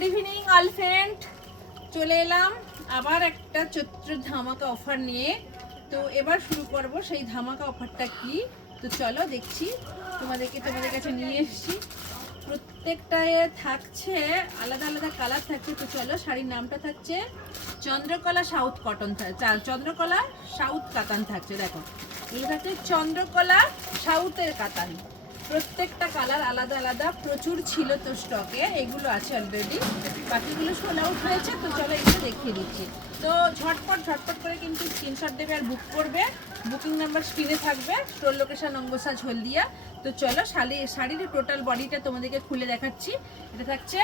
Good evening all friend, চলে এলাম আবার একটা চৈত্র ধামাকা অফার নিয়ে। তো এবার শুরু করব সেই ধামাকা অফারটা কি, তো চলো দেখছি। তোমাদের কাছে নিয়ে এসেছি। প্রত্যেকটায় থাকছে আলাদা আলাদা কালার থাকছে। তো চলো, শাড়ির নামটা থাকছে চন্দ্রকলা সাউথ কটন, চন্দ্রকলা সাউথ কাতান থাকছে। দেখো, এই থাকছে চন্দ্রকলা সাউথের কাতান। প্রত্যেকটা কালার আলাদা আলাদা, প্রচুর ছিল তো স্টকে, এগুলো আছে অলরেডি, বাকিগুলো সোল আউট হয়েছে। তো চলো এগুলো দেখিয়ে দিচ্ছি। তো ঝটপট করে কিন্তু স্ক্রিনশট দেবে আর বুক করবে। বুকিং নাম্বার স্ক্রিনে থাকবে, স্টোর লোকেশন অঙ্গসাজ হলদিয়া। তো চলো শাড়ির টোটাল বডিটা তোমাদেরকে খুলে দেখাচ্ছি। এটা থাকছে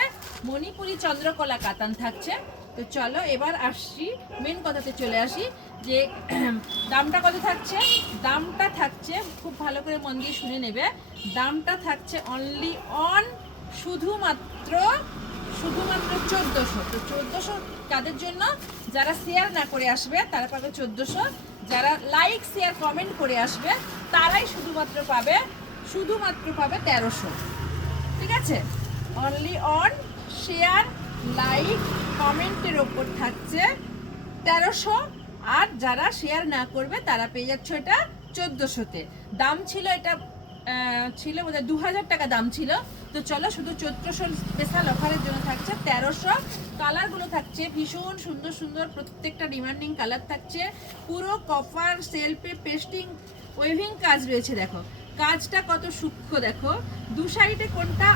মণিপুরি চন্দ্রকলা কাতান থাকছে। তো চলো এবার আসছি মেন কথাতে, চলে আসি যে দামটা কত থাকছে। দামটা থাকছে, খুব ভালো করে মন দিয়ে শুনে নেবে, দামটা থাকছে অনলি অন শুধুমাত্র 1400। তো 1400 কাদের জন্য? যারা শেয়ার না করে আসবে তারা পাবে 1400, যারা লাইক শেয়ার কমেন্ট করে আসবে তারাই শুধুমাত্র পাবে 1300। ঠিক আছে, অনলি অন শেয়ার লাইক কমেন্টের ওপর থাকছে 1300, আর যারা শেয়ার না করবে তারা পেয়ে যাচ্ছে এটা 1400-তে। দাম ছিল এটা ছিল বোধহয় 2000 টাকা দাম ছিল। তো চলো, শুধু 1400 স্পেশাল অফারের জন্য থাকছে 1300। কালারগুলো থাকছে ভীষণ সুন্দর সুন্দর, প্রত্যেকটা ডিমান্ডিং কালার থাকছে। পুরো কপার সেলফে পেস্টিং ওয়েভিং কাজ রয়েছে। দেখো কাজটা কত সূক্ষ্ম, দেখো দু সাইডে কোনটা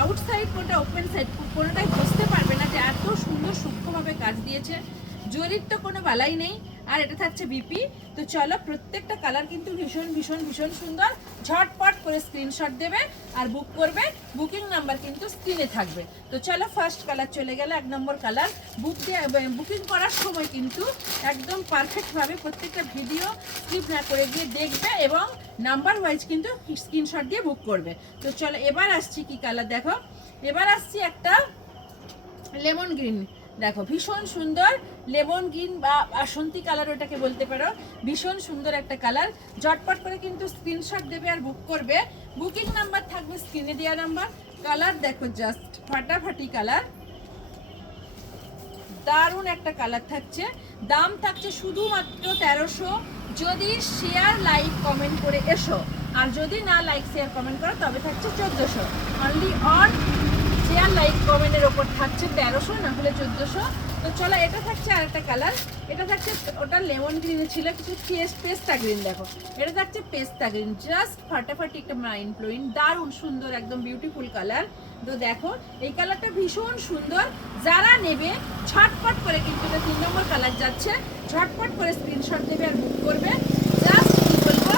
আউটসাইড কোনটা ওপেন সাইড কোনোটাই বুঝতে পারবে না যে এত সুন্দর সূক্ষ্মভাবে কাজ দিয়েছে। জরির তো কোনো বালাই নেই। আর এটা থাকছে বিপি। তো চলো, প্রত্যেকটা কালার কিন্তু ভীষণ ভীষণ ভীষণ সুন্দর। ঝটপট করে স্ক্রিনশট দেবে আর বুক করবে। বুকিং নাম্বার কিন্তু স্ক্রিনে থাকবে। তো চলো, ফার্স্ট কালার চলে গেল, 1 নম্বর কালার। বুকিং করার সময় কিন্তু একদম পারফেক্টভাবে প্রত্যেকটা ভিডিও স্কিপ না করে গিয়ে দেখবে এবং নাম্বার ওয়াইজ কিন্তু স্ক্রিনশট দিয়ে বুক করবে। তো চলো এবার আসছি কি কালার, দেখো এবার আসছি একটা লেমন গ্রিন। দেখো ভীষণ সুন্দর লেমন গ্রিন বা বাসন্তী কালার ওটাকে বলতে পারো। ভীষণ সুন্দর একটা কালার। ঝটপট করে কিন্তু স্ক্রিনশট দেবে আর বুক করবে। বুকিং নাম্বার থাকবে স্ক্রিনে দেওয়া নাম্বার। কালার দেখো জাস্ট ফাটাফাটি কালার, দারুণ একটা কালার থাকছে। দাম থাকছে শুধুমাত্র 1300 যদি শেয়ার লাইক কমেন্ট করে এসো, আর যদি না লাইক শেয়ার কমেন্ট করো তবে থাকছে 1400। অনলি অন শেয়ার লাইক কমেন্টের ওপর থাকছে 1300, না হলে 1400। তো চলো, এটা থাকছে আর একটা কালার। এটা থাকছে, ওটা লেমন গ্রিনে ছিল, কিছু পেস্তা গ্রিন। দেখো এটা থাকছে পেস্তা গ্রিন, জাস্ট ফাটাফাটি একটা মাইন্ড ব্লোয়িং, দারুণ সুন্দর, একদম বিউটিফুল কালার। তো দেখো এই কালারটা ভীষণ সুন্দর। যারা নেবে ঝটপট করে কিন্তু এটা 3 নম্বর কালার যাচ্ছে, ঝটপট করে স্ক্রিনশট দেবে আর বুক করবে। জাস্ট কি বলবো,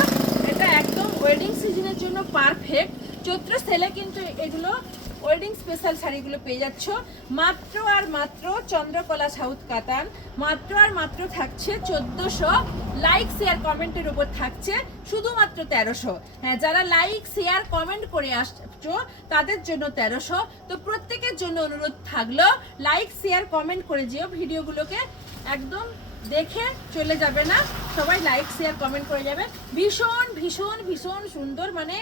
এটা একদম ওয়েডিং সিজনের জন্য পারফেক্ট। চৈত্র সেলে কিন্তু এগুলো ওয়েডিং স্পেশাল শাড়িগুলো পেয়ে যাচ্ছ মাত্র আর মাত্র চন্দ্রকলা সাউথ কাতান। মাত্র আর মাত্র থাকছে 1400। লাইক শেয়ার কমেন্টের উপর থাকছে শুধুমাত্র 1300। হ্যাঁ, যারা লাইক শেয়ার কমেন্ট করে আসছো তাদের জন্য 1300। তো প্রত্যেকের জন্য অনুরোধ থাকলো, লাইক শেয়ার কমেন্ট করে যেও, ভিডিওগুলোকে একদম দেখে চলে যাবে না, সবাই লাইক শেয়ার কমেন্ট করে যাবে। ভীষণ ভীষণ ভীষণ সুন্দর, মানে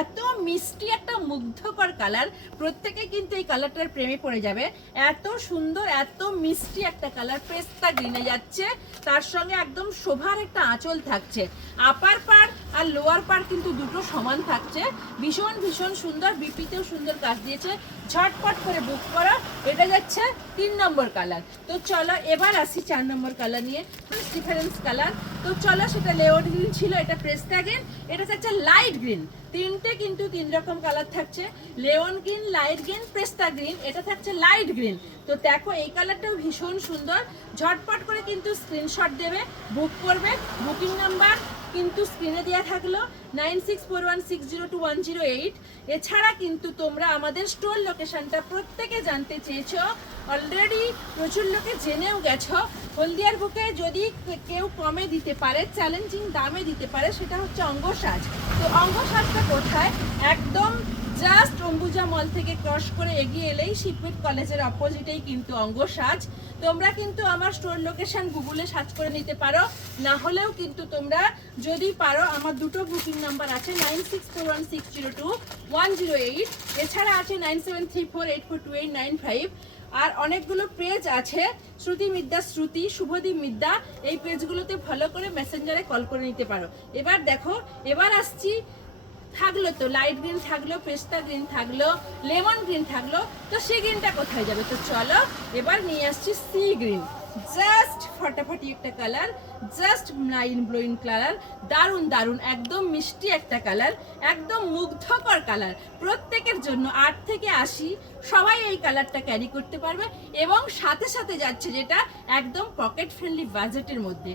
এত মিষ্টি একটা মুগ্ধকর কালার। প্রত্যেকে কিন্তু এই কালারটার প্রেমে পড়ে যাবে। এত সুন্দর, এত মিষ্টি একটা কালার, পেস্তা গ্রিনে যাচ্ছে, তার সঙ্গে একদম শোভার একটা আঁচল থাকছে। আপার পার আর লোয়ার পার কিন্তু দুটো সমান থাকছে। ভীষণ ভীষণ সুন্দর, বিপিতেও সুন্দর কাজ দিয়েছে। ঝটপট করে বুক করো। এটা যাচ্ছে 3 নম্বর কালার। তো চলো এবার আসি 4 নম্বর কালার নিয়ে, ডিফারেন্স কালার। তো চলো, সেটা লেমন গ্রিন ছিল, এটা পেস্তা গ্রিন, এটা থাকছে লাইট গ্রিন। তিনটে কিন্তু 3 রকম কালার থাকছে, লেমন গ্রিন, লাইট গ্রিন, পেস্তা গ্রিন, এটা থাকছে লাইট গ্রিন। তো দেখো এই কালারটাও ভীষণ সুন্দর। ঝটপট করে কিন্তু স্ক্রিনশট দেবে, বুক করবে। বুকিং নাম্বার কিন্তু স্ক্রিনে দেওয়া থাকলো 9641602108। এছাড়া কিন্তু তোমরা আমাদের স্টোর লোকেশনটা প্রত্যেকে জানতে চেয়েছো, অলরেডি প্রচুর লোকে জেনেও গেছো। হলদিয়ার বুকে যদি কেউ কমে দিতে পারে, চ্যালেঞ্জিং দামে দিতে পারে, সেটা হচ্ছে অঙ্গসাজ। তো অঙ্গসাজটা কোথায়? একদম জাস্ট অম্বুজা মল থেকে ক্রস করে এগিয়ে এলেই শিপমেট কলেজের অপোজিটেই কিন্তু অঙ্গ সাজ। তোমরা কিন্তু আমার স্টোর লোকেশন গুগলে সার্চ করে নিতে পারো, না হলেও কিন্তু তোমরা যদি পারো আমার দুটো বুকিং নাম্বার আছে 9641602108, এছাড়া আছে 9734842895, আর অনেকগুলো পেজ আছে, শ্রুতি মিদ্যা শ্রুতি, শুভদীপ মিদ্যা, এই পেজগুলোতে ফলো করে মেসেঞ্জারে কল করে নিতে পারো। এবার দেখো, এবার আসছি, থাকলো তো লাইট গ্রিন থাকলো, পেস্তা গ্রিন থাকলো, লেমন গ্রিন থাকলো, তো সি গ্রিনটা কোথায় যাবে? তো চলো এবার নিয়ে আসছি সি গ্রিন। জাস্ট ফাটাফাটি একটা colour, just mind blowing colour, দারুণ দারুণ, একদম মিষ্টি একটা কালার, একদম মুগ্ধকর কালার। প্রত্যেকের জন্য 8 থেকে 80 সবাই এই কালারটা ক্যারি করতে পারবে, এবং সাথে সাথে যাচ্ছে যেটা একদম পকেট ফ্রেন্ডলি বাজেটের মধ্যে,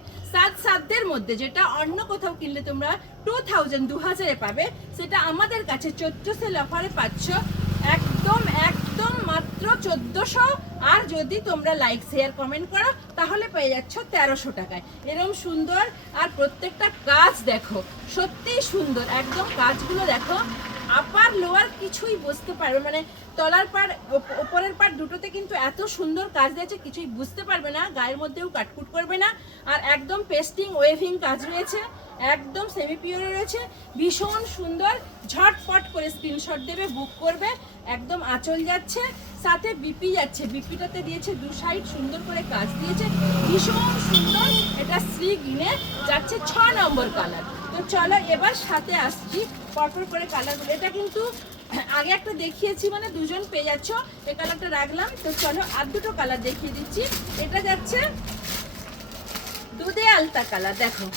সাধ্যের মধ্যে, যেটা অন্য কোথাও কিনলে তোমরা 2000 পাবে, সেটা আমাদের কাছে 14 সেল অফারে পাচ্ছ একদম একদম মাত্র 1400। আর যদি তোমরা লাইক শেয়ার কমেন্ট করো তাহলে পেয়ে যাচ্ছ 1300 টাকায়। এরকম সুন্দর, আর প্রত্যেকটা কাজ দেখো সত্যিই সুন্দর, একদম কাজগুলো দেখো, আপার লোয়ার কিছুই বুঝতে পারবে, মানে তলার পার ওপরের পার দুটোতে কিন্তু এত সুন্দর কাজ দিয়েছে, কিছুই বুঝতে পারবে না, গায়ের মধ্যেও কাটকুট করবে না। আর একদম পেস্টিং ওয়েভিং কাজ রয়েছে, একদম সেমি পিওরে রয়েছে, ভীষণ সুন্দর। ঝটপট করে স্ক্রিনশট দেবে, বুক করবে। একদম আঁচল যাচ্ছে, সাথে বিপি যাচ্ছে, বিপিটাতে দিয়েছে দু সাইড সুন্দর করে কাজ দিয়েছে, ভীষণ সুন্দর। এটা শ্রী গ্রিনে যাচ্ছে 6 নম্বর কালার। তো চলো এবার সাথে আসছি পরপর করে কালারগুলো। এটা কিন্তু আগে একটা দেখিয়েছি, মানে দুজন পেয়ে যাচ্ছ, এই কালারটা রাখলাম। তো চলো আর দুটো কালার দেখিয়ে দিচ্ছি। এটা যাচ্ছে দুধে আলতা কালার, দেখো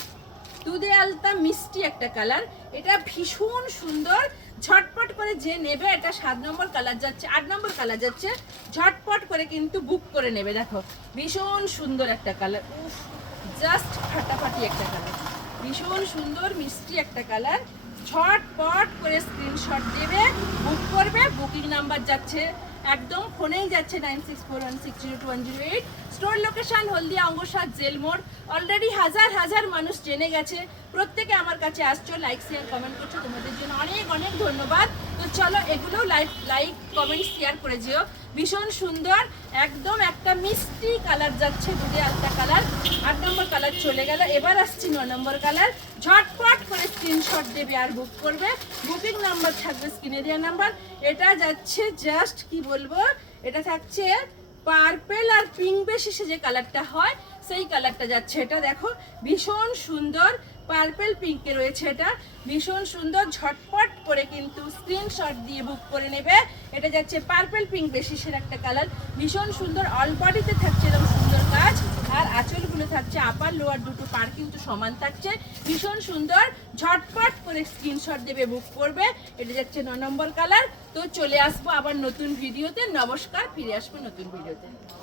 দুধে আলতা মিষ্টি একটা কালার, এটা ভীষণ সুন্দর। ঝটপট করে যে নেবে, এটা 7 নম্বর কালার যাচ্ছে, 8 নম্বর কালার যাচ্ছে, ঝটপট করে কিন্তু বুক করে নেবে। দেখো ভীষণ সুন্দর একটা কালার, উফ জাস্ট ফাটাফাটি একটা কালার, ভীষণ সুন্দর মিষ্টি একটা কালার। ঝটপট করে স্ক্রিনশট দেবে, বুক করবে। বুকিং নাম্বার যাচ্ছে একদম ফোনেই যাচ্ছে 9641602108। স্টোর লোকেশন হলদিয়া অঙ্গসাদ জেল মোড়। অলরেডি হাজার হাজার মানুষ জেনে গেছে, প্রত্যেকে আমার কাছে আসছো, লাইক শেয়ার কমেন্ট করছো, তোমাদের জন্য অনেক অনেক ধন্যবাদ। তো চলো এগুলোও লাইক কমেন্ট শেয়ার করে যেও। ভীষণ সুন্দর, একদম একটা মিষ্টি কালার যাচ্ছে, দুধে আলতা কালার। 8 নম্বর কালার চলে গেল, এবার আসছি 9 নম্বর কালার। ঝটপট করে স্ক্রিনশট দেবে আর বুক করবে। বুকিং নাম্বার থাকবে স্ক্রিনে দেওয়া নাম্বার। এটা যাচ্ছে জাস্ট কি বলবো, এটা থাকছে পার্পেল আর পিঙ্ক বেসিসে যে কালারটা হয় সেই কালারটা যাচ্ছে। এটা দেখো ভীষণ সুন্দর, পার্পেল পিঙ্কে রয়েছে, এটা ভীষণ সুন্দর। ঝটপট করে কিন্তু স্ক্রিনশট দিয়ে বুক করে নেবে। এটা যাচ্ছে পার্পেল পিঙ্ক বেসিসের একটা কালার, ভীষণ সুন্দর। অল বডিতে থাকছে এরকম সুন্দর কাজ, আর আঁচলগুলো থাকছে আপার লোয়ার দুটো পার কিন্তু সমান থাকছে, ভীষণ সুন্দর। ঝটপট করে স্ক্রিনশট দেবে, বুক করবে। এটা যাচ্ছে 9 নম্বর কালার। তো চলে আসবো আবার নতুন ভিডিওতে। নমস্কার, ফিরে আসবো নতুন ভিডিওতে।